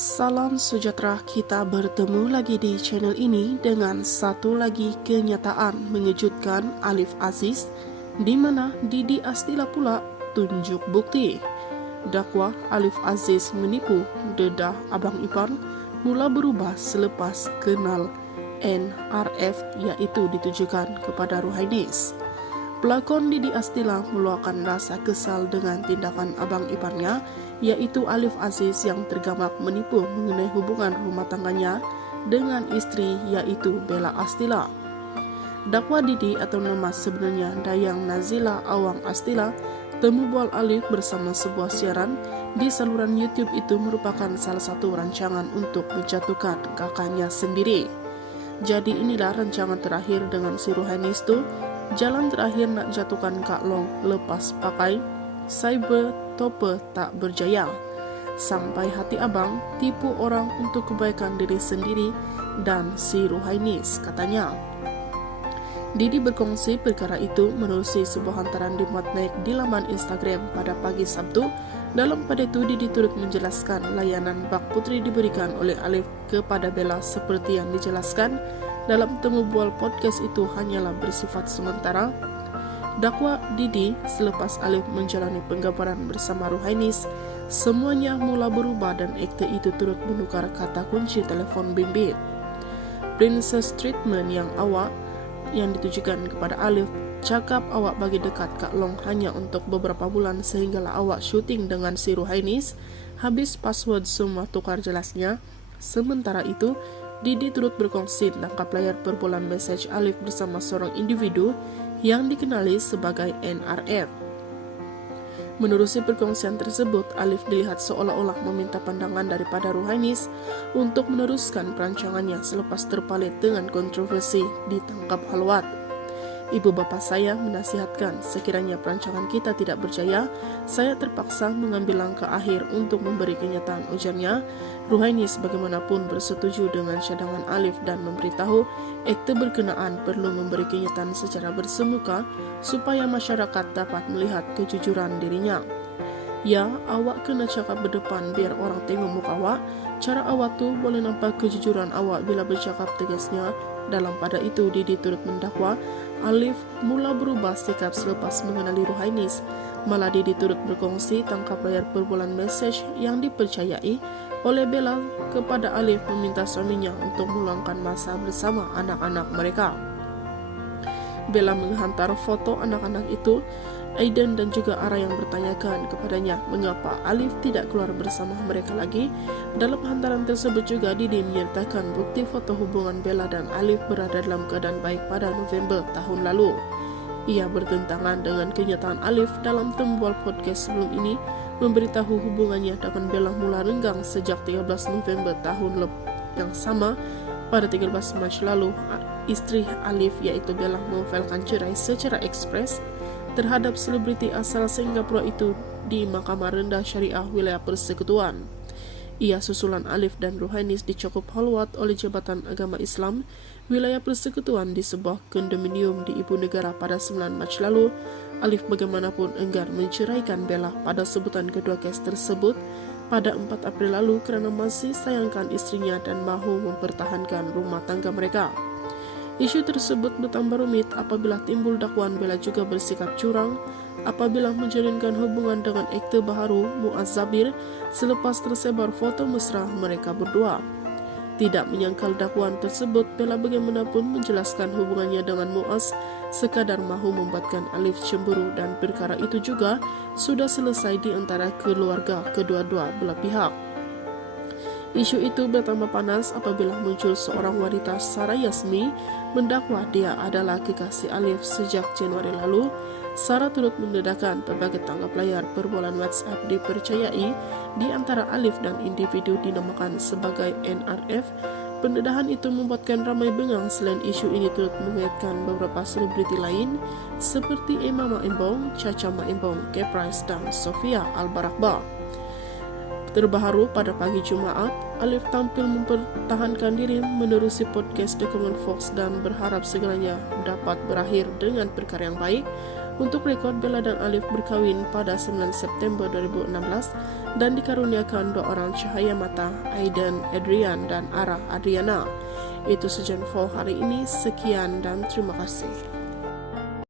Salam sejahtera, kita bertemu lagi di channel ini dengan satu lagi kenyataan mengejutkan Alif Aziz, di mana Didi Astila pula tunjuk bukti. Dakwah Alif Aziz menipu dedah abang ipar mula berubah selepas kenal NRF, yaitu ditujukan kepada Ruhainis. Pelakon Didi Astila meluahkan rasa kesal dengan tindakan abang iparnya, yaitu Alif Aziz yang tergambar menipu mengenai hubungan rumah tangganya dengan istri, yaitu Bella Astila. Dakwa Didi atau nama sebenarnya Dayang Nazila Awang Astila temu bual Alif bersama sebuah siaran di saluran YouTube itu merupakan salah satu rancangan untuk menjatuhkan kakaknya sendiri. Jadi inilah rancangan terakhir dengan si Ruhainis tu. Jalan terakhir nak jatuhkan Kak Long lepas pakai cyber tope tak berjaya. Sampai hati abang tipu orang untuk kebaikan diri sendiri dan si Ruhainis, katanya. Didi berkongsi perkara itu menerusi sebuah hantaran dimuat naik di laman Instagram pada pagi Sabtu. Dalam pada itu Didi turut menjelaskan layanan bak putri diberikan oleh Alif kepada Bella seperti yang dijelaskan dalam temu bual podcast itu hanyalah bersifat sementara. Dakwa Didi selepas Alif menjalani penggambaran bersama Ruhainis, semuanya mula berubah dan aktor itu turut menukar kata kunci telefon bimbit. Princess treatment yang ditujukan kepada Alif, cakap awak bagi dekat Kak Long hanya untuk beberapa bulan sehinggalah awak syuting dengan si Ruhainis, habis password semua tukar jelasnya. Sementara itu Didi turut berkongsi tangkap layar per bulan message Alif bersama seorang individu yang dikenali sebagai NRF. Menerusi perkongsian tersebut, Alif dilihat seolah-olah meminta pandangan daripada Ruhainis untuk meneruskan perancangannya selepas terpalit dengan kontroversi ditangkap halwat. Ibu bapa saya menasihatkan sekiranya perancangan kita tidak berjaya, saya terpaksa mengambil langkah akhir untuk memberi kenyataan, ujarnya. Ruhainis bagaimanapun bersetuju dengan cadangan Alif dan memberitahu aktor berkenaan perlu memberi kenyataan secara bersemuka supaya masyarakat dapat melihat kejujuran dirinya. Ya, awak kena cakap berdepan biar orang tengok muka awak. Cara awak tu boleh nampak kejujuran awak bila bercakap, tegasnya. Dalam pada itu Didi turut mendakwa Alif mula berubah sikap selepas mengenali Ruhainis. Malah Didi turut berkongsi tangkap layar per bulan message yang dipercayai oleh Bella kepada Alif meminta suaminya untuk meluangkan masa bersama anak-anak mereka. Bella menghantar foto anak-anak itu. Aiden dan juga Ara yang bertanyakan kepadanya mengapa Alif tidak keluar bersama mereka lagi. Dalam hantaran tersebut juga Didi menyertakan bukti foto hubungan Bella dan Alif berada dalam keadaan baik pada November tahun lalu. Ia bertentangan dengan kenyataan Alif dalam tembual podcast sebelum ini memberitahu hubungannya dengan Bella mula renggang sejak 13 November tahun yang sama. Pada 13 Mac lalu, istri Alif yaitu Bella memfailkan cerai secara ekspres terhadap selebriti asal Singapura itu di Mahkamah Rendah Syariah Wilayah Persekutuan. Ia susulan Alif dan Ruhainis dicukup halwat oleh Jabatan Agama Islam Wilayah Persekutuan di sebuah kondominium di Ibu Negara pada 9 Mac lalu. Alif bagaimanapun enggan menceraikan Bella pada sebutan kedua kes tersebut pada 4 April lalu kerana masih sayangkan istrinya dan mahu mempertahankan rumah tangga mereka. Isu tersebut bertambah rumit apabila timbul dakwaan Bella juga bersikap curang apabila menjalinkan hubungan dengan aktor baharu Muaz Zabir selepas tersebar foto mesra mereka berdua. Tidak menyangkal dakwaan tersebut, Bella bagaimanapun menjelaskan hubungannya dengan Muaz sekadar mahu membuatkan Alif cemburu dan perkara itu juga sudah selesai di antara keluarga kedua-dua belah pihak. Isu itu bertambah panas apabila muncul seorang wanita, Sarah Yasmi, mendakwa dia adalah kekasih Alif sejak Januari lalu. Sarah turut mendedahkan pelbagai tangkap layar per bulan WhatsApp dipercayai di antara Alif dan individu dinamakan sebagai NRF. Pendedahan itu membuatkan ramai bengang. Selain isu ini turut mengaitkan beberapa selebriti lain seperti Emma Maembong, Caca Maembong, Keprais dan Sofia Al-Barakba. Terbaru pada pagi Jumaat, Alif tampil mempertahankan diri menerusi podcast Dokumen Fox dan berharap segalanya dapat berakhir dengan perkara yang baik. Untuk rekod, Bella dan Alif berkawin pada 9 September 2016 dan dikaruniakan 2 orang cahaya mata, Aiden Adrian dan Ara Adriana. Itu saja info hari ini, sekian dan terima kasih.